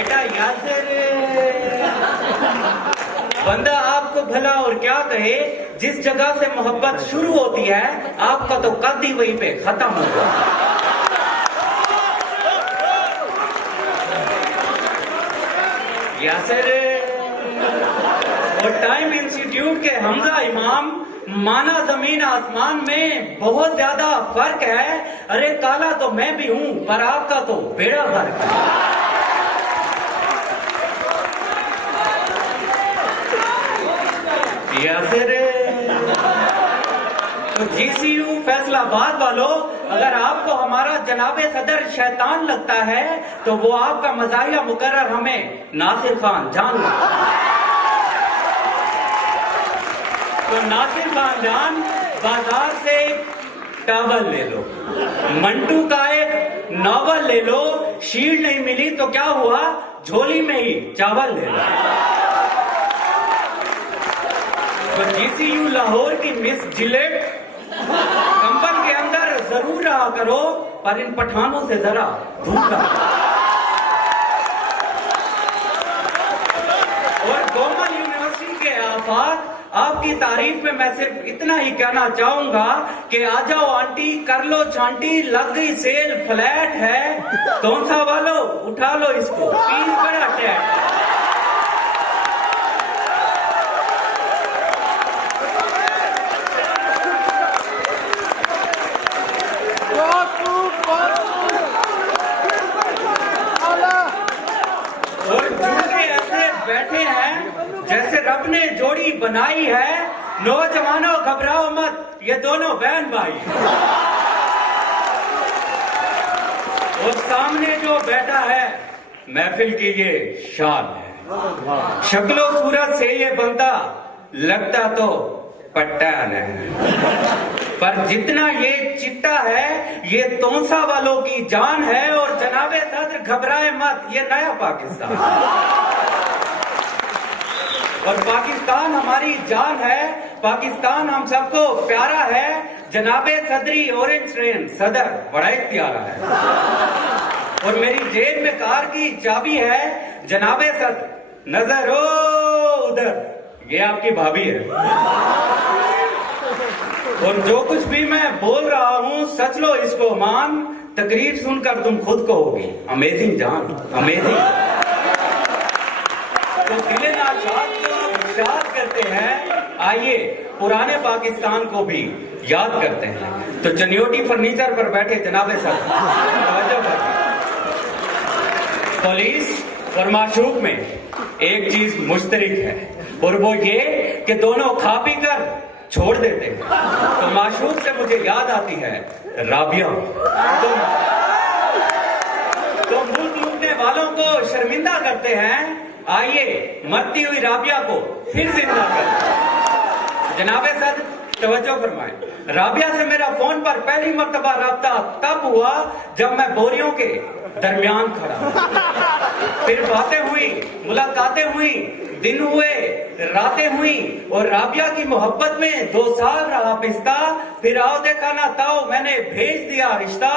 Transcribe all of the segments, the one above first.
बेटा यासिर, बंदा आपको भला और क्या कहे, जिस जगह से मोहब्बत शुरू होती है आपका तो कद ही वहीं पे खत्म हो गया। यासिर, और टाइम इंस्टीट्यूट के हमजा इमाम, माना जमीन आसमान में बहुत ज्यादा फर्क है। अरे काला तो मैं भी हूं पर आपका तो बेड़ा गर्क है। यासिर, तो GCU फैसलाबाद वालों, अगर आपको हमारा जनाबे सदर शैतान लगता है तो वो आपका मज़ाहिया मुकर्रर हमें नासिर खान जान लगता है। तो नासिर खान जान, बाजार से टावल ले लो, मंटू का एक नॉवल ले लो, शील्ड नहीं मिली तो क्या हुआ, झोली में ही चावल ले लो। तो GCU लाहौर की मिस जिलेट, कंबल के अंदर जरूर रहा करो पर इन पठानों से जरा दूर रहा। और गोमल यूनिवर्सिटी के आफाक, आपकी तारीफ में मैं सिर्फ इतना ही कहना चाहूंगा कि आ जाओ आंटी, कर लो छांटी, लग गई सेल, फ्लैट है, तोंसा वालों उठा लो इसको, फीस बड़ा टैट। और झूठे ऐसे बैठे हैं जैसे रब ने जोड़ी बनाई है, नौजवानों घबराओ मत, ये दोनों बहन भाई। और सामने जो बैठा है महफिल की ये शान है। शक्लो सूरत से ये बंदा लगता तो पट्टान है, पर जितना ये चिट्टा है ये तोंसा वालों की जान है। और जनाबे सदर घबराए मत, ये नया पाकिस्तान। और पाकिस्तान हमारी जान है, पाकिस्तान हम सबको प्यारा है। जनाबे सदरी ऑरेंज ट्रेन सदर बड़ा ही प्यारा है। और मेरी जेब में कार की चाबी है, जनाबे सदर नजर हो उधर, ये आपकी भाभी है। और जो कुछ भी मैं बोल रहा हूँ सच लो इसको मान, तकरीर सुनकर तुम खुद कहोगी अमेजिंग जान, अमेजिंग। तो दिले नाचात को याद करते हैं, आइए पुराने पाकिस्तान को भी याद करते हैं। तो चनियोटी फर्नीचर पर बैठे जनाबे साहब, पुलिस और माशूक में एक चीज मुश्तरक है और वो ये कि दोनों खा पी कर छोड़ देते हैं। तो माशूक से मुझे याद आती है राबिया। तो मुल्क लूटने वालों को शर्मिंदा करते हैं, आइए मरती हुई राबिया को फिर जिंदा करते हैं। जनाबे सर तवज्जो फरमाएं, राबिया से मेरा फोन पर पहली मर्तबा राब्ता तब हुआ जब मैं बोरियों के दरमियान खड़ा। फिर बातें हुई, मुलाकातें हुई, दिन हुए, रातें हुई और राबिया की मोहब्बत में 2 साल रहा पिस्ता। फिर आओ देखा ना ताओ, मैंने भेज दिया रिश्ता।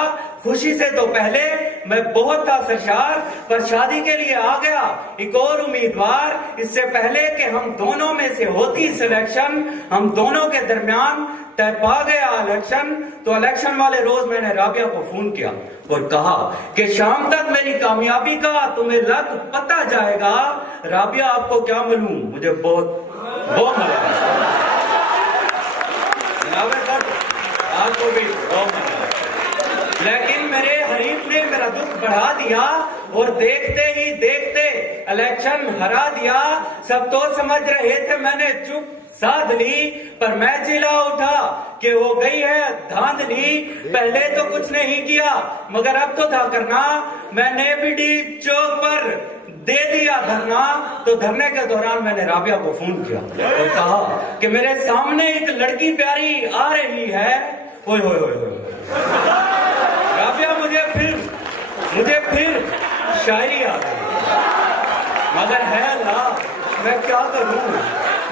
खुशी से तो पहले मैं बहुत था सरशार, पर शादी के लिए आ गया एक और उम्मीदवार। इससे पहले कि हम दोनों में से होती सिलेक्शन, हम दोनों के दरमियान तय पा गया इलेक्शन। तो इलेक्शन वाले रोज मैंने राबिया को फोन किया और कहा कि शाम तक मेरी कामयाबी का तुम्हें लग पता जाएगा। राबिया आपको क्या मालूम, मुझे बहुत मजा आया। आपको भी बहुत मजा आया, लेकिन मेरे हरीफ ने मेरा दुख बढ़ा दिया और देखते ही देखते इलेक्शन हरा दिया। सब तो समझ रहे थे मैंने चुप साध ली, पर मैं चिल्ला उठा कि हो गई है धांधली। पहले तो कुछ नहीं किया मगर अब तो था करना। मैंने बीडी चौक पर दे दिया धरना। तो धरने के दौरान मैंने राबिया को फोन किया और कहा कि मेरे सामने एक लड़की प्यारी आ रही है। ओए ओए ओए, राबिया मुझे फिर शायरी आ गई, मगर है अल्लाह मैं क्या करूं,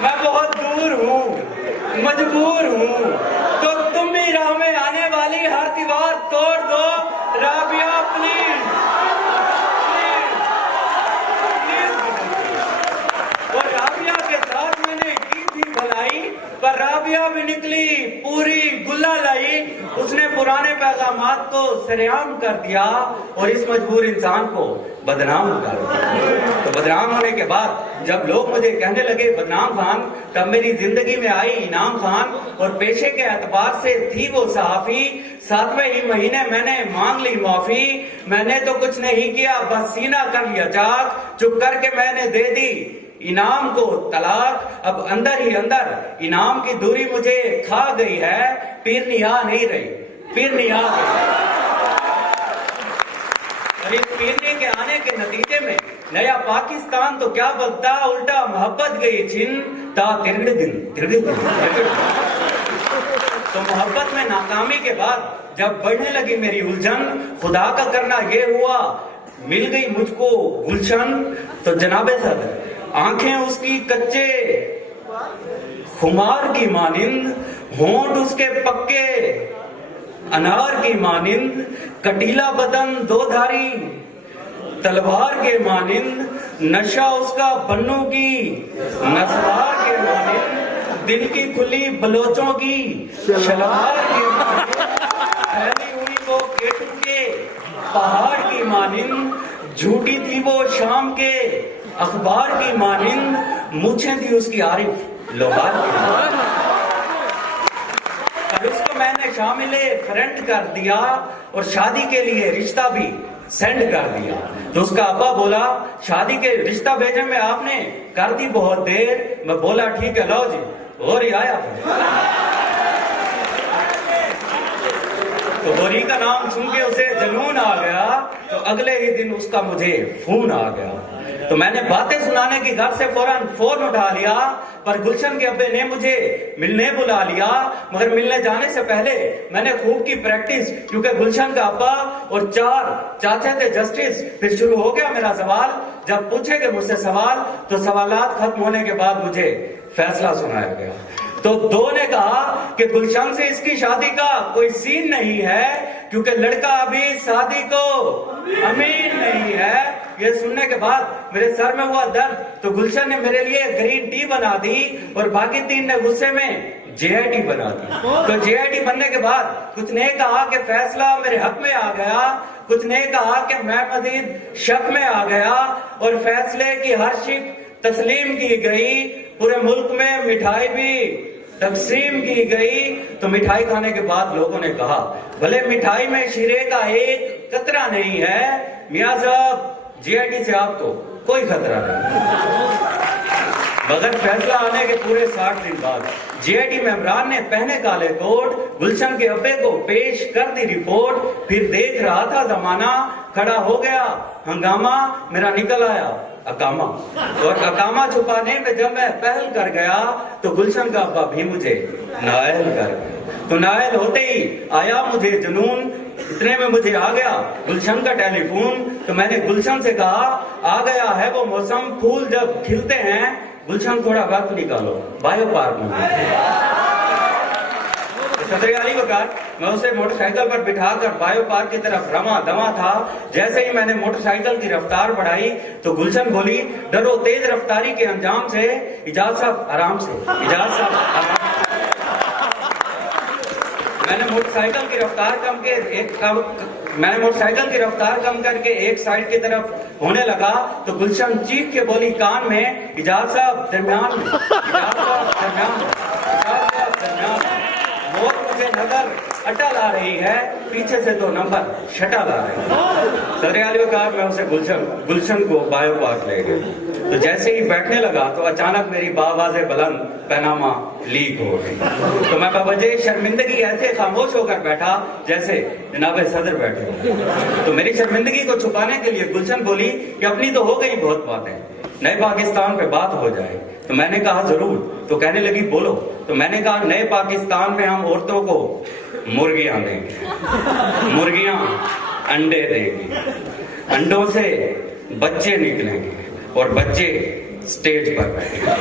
मैं बहुत दूर हूँ, मजबूर हूँ। तो तुम ही राह में आने वाली हर दीवार तोड़ दो। राबिया प्लीज, भी निकली पूरी गुल्ला लाई, उसने पुराने पैगामात को सरेआम कर दिया और इस मजबूर इंसान को बदनाम कर दिया। तो बदनाम होने के बाद जब लोग मुझे कहने लगे बदनाम खान, तब मेरी जिंदगी में आई इनाम खान, और पेशे के एतबार से थी वो सहाफी। 7वें ही महीने मैंने मांग ली माफी, मैंने तो कुछ नहीं किया बस सीना कर लिया चाक, चुप करके मैंने दे दी इनाम को तलाक। अब अंदर ही अंदर इनाम की दूरी मुझे खा गई है, पीरनी आ नहीं रही, पीरनी आ गई। और इस पीरनी के आने के नतीजे में नया पाकिस्तान तो क्या बगता, उल्टा मोहब्बत गई छिन ता तिरगड़े दिन। तो मोहब्बत में नाकामी के बाद जब बढ़ने लगी मेरी उलझन, खुदा का करना ये हुआ मिल गई मुझको गुलशन। तो जनाबे सदर आंखें उसकी कच्चे खुमार की मानिंद, होंठ उसके पक्के अनार की मानिंद, कटीला बदन दो धारी तलवार के मानिंद, नशा उसका बन्नू की नसवार के मानिंद, दिल की खुली बलोचों की शलवार की मानिंद, फैली हुई वो गेटू के पहाड़ की मानिंद, झूठी थी वो शाम के अखबार की मानिंद, मूछें थी उसकी आरिफ लोहार की मानिंद। और उसको मैंने शामिले फ्रेंड कर दिया और शादी के लिए रिश्ता भी सेंड कर दिया। तो उसका अब्बा बोला शादी के रिश्ता भेजने में आपने कर दी बहुत देर। मैं बोला ठीक है लो जी, और ही आया। तो गोरी का नाम सुन के उसे जुनून आ गया, तो अगले ही दिन उसका मुझे फोन आ गया। तो मैंने बातें सुनाने की घर से फौरन फोन उठा लिया, पर गुलशन के अब्बे ने मुझे मिलने बुला लिया। मगर मिलने जाने से पहले मैंने खूब की प्रैक्टिस, क्योंकि गुलशन का अब्बा और 4 चाचा थे जस्टिस। फिर शुरू हो गया मेरा सवाल। जब पूछेंगे मुझसे सवाल तो सवालात खत्म होने के बाद मुझे फैसला सुनाया गया। तो 2 ने कहा कि गुलशन से इसकी शादी का कोई सीन नहीं है, क्योंकि लड़का अभी शादी को अमीन नहीं है। ये सुनने के बाद मेरे सर में हुआ दर्द, तो गुलशन ने मेरे लिए ग्रीन टी बना दी और बाकी 3 ने गुस्से में JIT बना दी। तो JIT बनने के बाद कुछ ने कहा कि फैसला मेरे हक में आ गया, कुछ ने कहा कि मैं मजीद शक में आ गया, और फैसले की हर शिक तस्लीम की गई। पूरे मुल्क में मिठाई भी तकसीम की गई। तो मिठाई खाने के बाद लोगों ने कहा भले मिठाई में शीरे का एक कतरा नहीं है, मियां साहब JIT से आप तो कोई खतरा नहीं। मगर फैसला आने के पूरे 60 दिन बाद JIT मेंबरान ने पहने काले कोट गुलशन के अब्बे को पेश कर दी रिपोर्ट। फिर देख रहा था जमाना, खड़ा हो गया हंगामा, मेरा निकल आया अकामा। और अकामा छुपाने में जब मैं पहल कर गया तो गुलशन का अब्बा भी मुझे नायल कर गया। तो नायल होते ही आया मुझे जुनून, इतने में मुझे आ गया गुलशन का टेलीफोन। तो मैंने गुलशन से कहा आ गया है वो मौसम, फूल जब खिलते हैं, गुलशन थोड़ा वक्त निकालो बायो पार्क में। सदर आली वकार मैं उसे मोटरसाइकिल पर बिठाकर बायो पार्क की तरफ रमा दमा था। जैसे ही मैंने मोटरसाइकिल की रफ्तार बढ़ाई तो गुलशन बोली डरो तेज रफ्तारी के अंजाम से, इजाज साहब आराम से, इजाज साहब आराम। मैंने मोटरसाइकिल की रफ्तार कम करके एक साइड की तरफ होने लगा तो गुलशन चीख के बोली कान में इजाज साहब दरमियान में, इजाज साहब दरमियान में, इजाज साहब दरमियान में। वो मुझे नजर अटल आ रही है, पीछे से 2 नंबर शटल आ रही है। सदर कहा मैं उसे गुलशन को बायो पार्क ले गए। तो जैसे ही बैठने लगा तो अचानक मेरी बावाज़े बुलंद पैनामा लीक हो गई। तो मैं बावजह शर्मिंदगी ऐसे खामोश होकर बैठा जैसे जनाबे सदर बैठे। तो मेरी शर्मिंदगी को छुपाने के लिए गुलशन बोली कि अपनी तो हो गई बहुत बातें, नए पाकिस्तान पे बात हो जाए। तो मैंने कहा जरूर। तो कहने लगी बोलो। तो मैंने कहा नए पाकिस्तान में हम औरतों को मुर्गियां देंगे, मुर्गियां अंडे देंगी, अंडों से बच्चे निकलेंगे और बच्चे स्टेज पर बैठेंगे।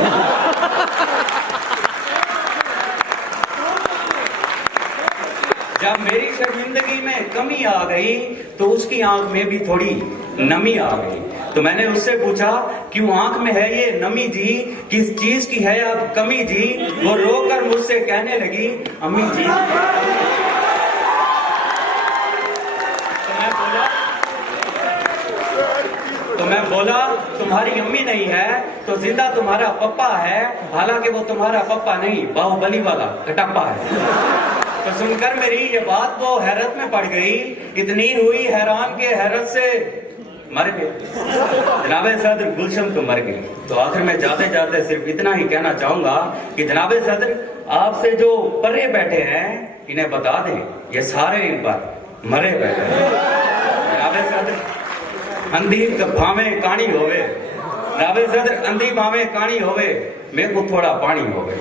जब मेरी शर्मिंदगी में कमी आ गई तो उसकी आंख में भी थोड़ी नमी आ गई। तो मैंने उससे पूछा क्यों आंख में है ये नमी जी, किस चीज की है अब कमी जी, वो रोकर मुझसे कहने लगी अम्मी जी। तो मैं बोला तुम्हारी अम्मी नहीं है तो जिंदा तुम्हारा पप्पा है, हालांकि वो तुम्हारा पप्पा नहीं, बाहुबली वाला कटप्पा है। तो सुनकर मेरी ये बात वो हैरत में पड़ गई, इतनी हुई हैरान के हैरत से मर गए। जनाबे सदर गुलशन तो मर गई। तो आखिर में जाते जाते सिर्फ इतना ही कहना चाहूंगा कि जनाबे सदर आपसे जो परे बैठे हैं इन्हें बता दें ये सारे इन पर मरे बैठे हैं। जनाबे सदर अंधी भावे काणी होवे, जनाबे सदर अंधी भावे काणी होवे, मेरे को थोड़ा पानी होवे।